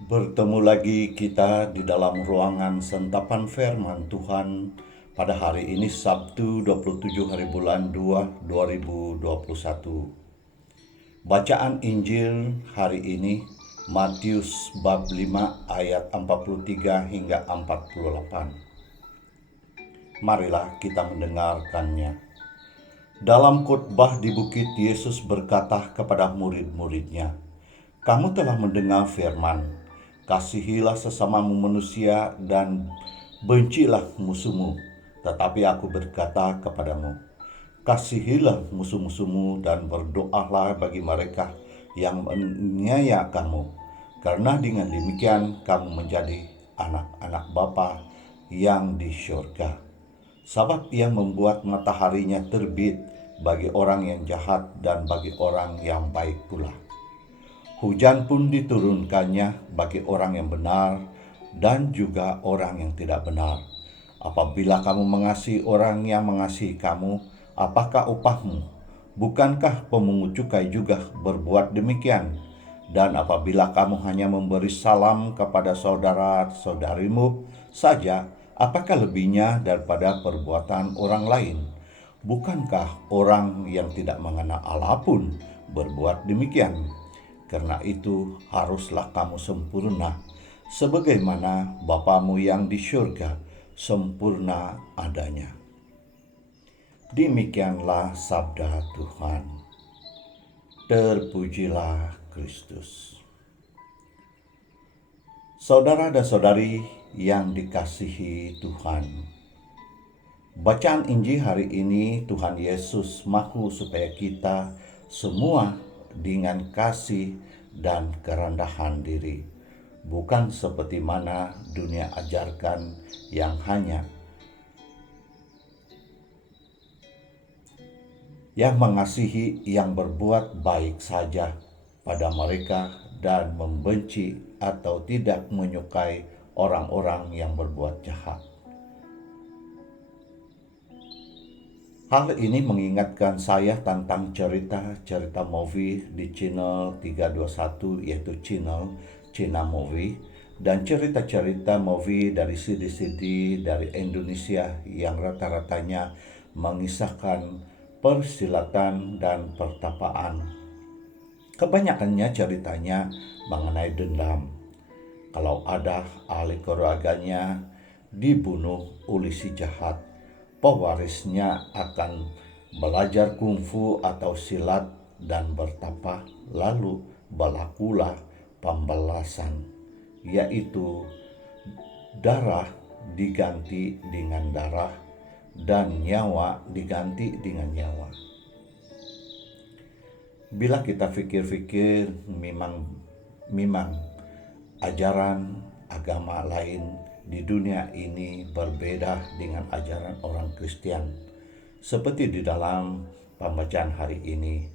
Bertemu lagi kita di dalam ruangan sentapan firman Tuhan pada hari ini Sabtu 27 hari bulan 2 2021. Bacaan Injil hari ini Matius bab 5 ayat 43 hingga 48. Marilah kita mendengarkannya. Dalam khotbah di bukit, Yesus berkata kepada murid-muridnya, "Kamu telah mendengar firman, kasihilah sesamamu manusia dan bencilah musuhmu. Tetapi aku berkata kepadamu, kasihilah musuh-musuhmu dan berdoalah bagi mereka yang menganiaya kamu. Karena dengan demikian kamu menjadi anak-anak Bapa yang di syurga. Sebab Ia membuat mataharinya terbit bagi orang yang jahat dan bagi orang yang baik pula. Hujan pun diturunkannya bagi orang yang benar dan juga orang yang tidak benar. Apabila kamu mengasihi orang yang mengasihi kamu, apakah upahmu? Bukankah pemungut cukai juga berbuat demikian? Dan apabila kamu hanya memberi salam kepada saudara-saudarimu saja, apakah lebihnya daripada perbuatan orang lain? Bukankah orang yang tidak mengenal Allah pun berbuat demikian? Karena itu haruslah kamu sempurna, sebagaimana Bapamu yang di syurga sempurna adanya." Demikianlah sabda Tuhan. Terpujilah Kristus. Saudara dan saudari yang dikasihi Tuhan, bacaan Injil hari ini Tuhan Yesus mahu supaya kita semua dengan kasih dan kerendahan diri, bukan seperti mana dunia ajarkan yang hanya yang mengasihi yang berbuat baik saja pada mereka dan membenci atau tidak menyukai orang-orang yang berbuat jahat. Hal ini mengingatkan saya tentang cerita movie di channel 321, yaitu channel Cina Movie, dan cerita-cerita movie dari CD-CD dari Indonesia yang rata-ratanya mengisahkan persilatan dan pertapaan. Kebanyakannya ceritanya mengenai dendam. Kalau ada ahli keluarganya dibunuh oleh si jahat, pewarisnya akan belajar kungfu atau silat dan bertapa, lalu berlakulah pembalasan, yaitu darah diganti dengan darah dan nyawa diganti dengan nyawa. Bila kita pikir-pikir, memang ajaran agama lain di dunia ini berbeda dengan ajaran orang Kristen. Seperti di dalam pembacaan hari ini,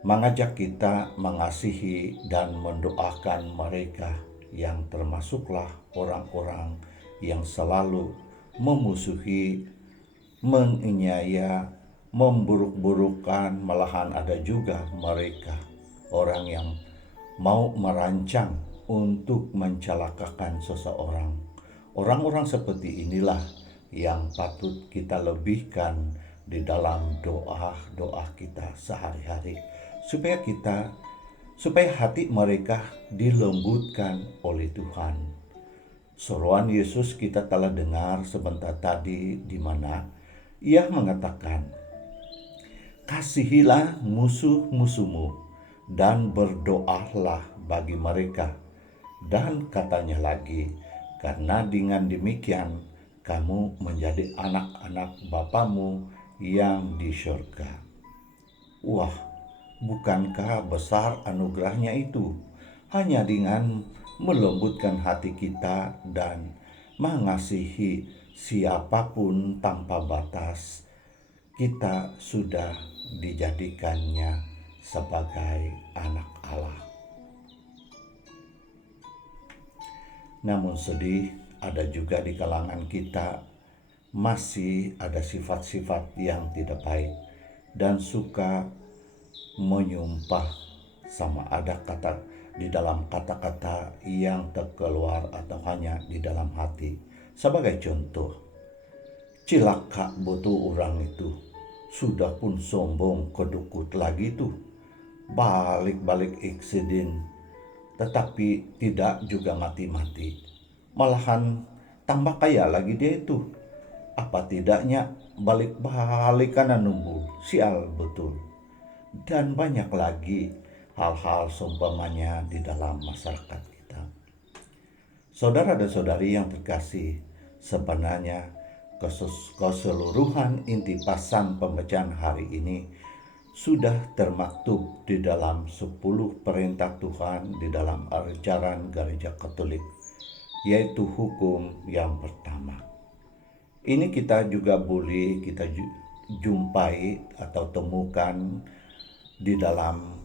mengajak kita mengasihi dan mendoakan mereka yang termasuklah orang-orang yang selalu memusuhi, menganiaya, memburuk-burukan, malahan ada juga mereka orang yang mau merancang untuk mencelakakan seseorang. Orang-orang seperti inilah yang patut kita lebihkan di dalam doa-doa kita sehari-hari, supaya hati mereka dilembutkan oleh Tuhan. Seruan Yesus kita telah dengar sebentar tadi, di mana Ia mengatakan, "Kasihilah musuh-musuhmu dan berdoalah bagi mereka." Dan katanya lagi, "Karena dengan demikian kamu menjadi anak-anak Bapamu yang di surga." Wah, bukankah besar anugerahnya itu? Hanya dengan melembutkan hati kita dan mengasihi siapapun tanpa batas, kita sudah dijadikannya sebagai anak Allah. Namun sedih, ada juga di kalangan kita masih ada sifat-sifat yang tidak baik dan suka menyumpah, sama ada kata di dalam kata-kata yang terkeluar atau hanya di dalam hati. Sebagai contoh, cilaka botu orang itu, sudah pun sombong kedukut lagi tuh, balik-balik eksiden, tetapi tidak juga mati-mati. Malahan tambah kaya lagi dia itu. Apa tidaknya balik-balik karena nunggu sial betul. Dan banyak lagi hal-hal seumpamanya di dalam masyarakat kita. Saudara dan saudari yang terkasih, sebenarnya keseluruhan inti pesan pembacaan hari ini sudah termaktub di dalam 10 perintah Tuhan di dalam ajaran Gereja Katolik, yaitu hukum yang pertama. Ini kita juga boleh kita jumpai atau temukan di dalam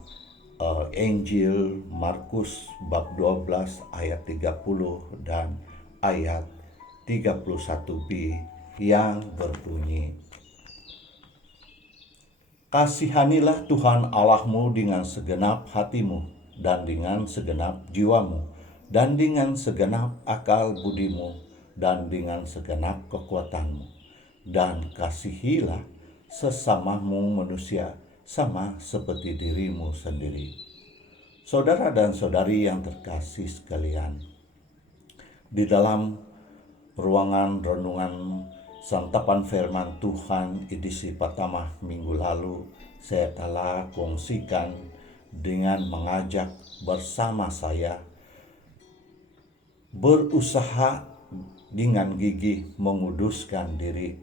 Injil Markus bab 12 ayat 30 dan ayat 31b yang berbunyi, "Kasihanilah Tuhan Allahmu dengan segenap hatimu dan dengan segenap jiwamu dan dengan segenap akal budimu dan dengan segenap kekuatanmu, dan kasihilah sesamamu manusia sama seperti dirimu sendiri." Saudara dan saudari yang terkasih sekalian, di dalam ruangan renungan santapan firman Tuhan edisi pertama minggu lalu, saya telah kongsikan dengan mengajak bersama saya berusaha dengan gigih menguduskan diri,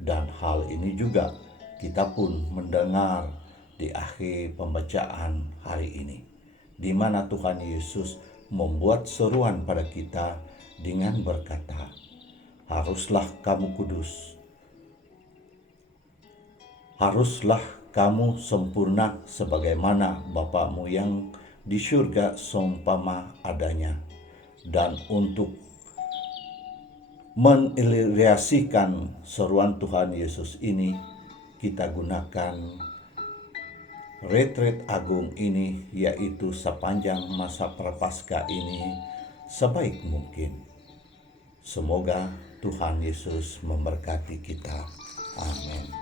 dan hal ini juga kita pun mendengar di akhir pembacaan hari ini, di mana Tuhan Yesus membuat seruan pada kita dengan berkata, "Haruslah kamu kudus, haruslah kamu sempurna sebagaimana Bapamu yang di surga seumpama adanya." Dan untuk mengilustrasikan seruan Tuhan Yesus ini, kita gunakan retret agung ini, yaitu sepanjang masa Prapaskah ini sebaik mungkin. Semoga Tuhan Yesus memberkati kita. Amin.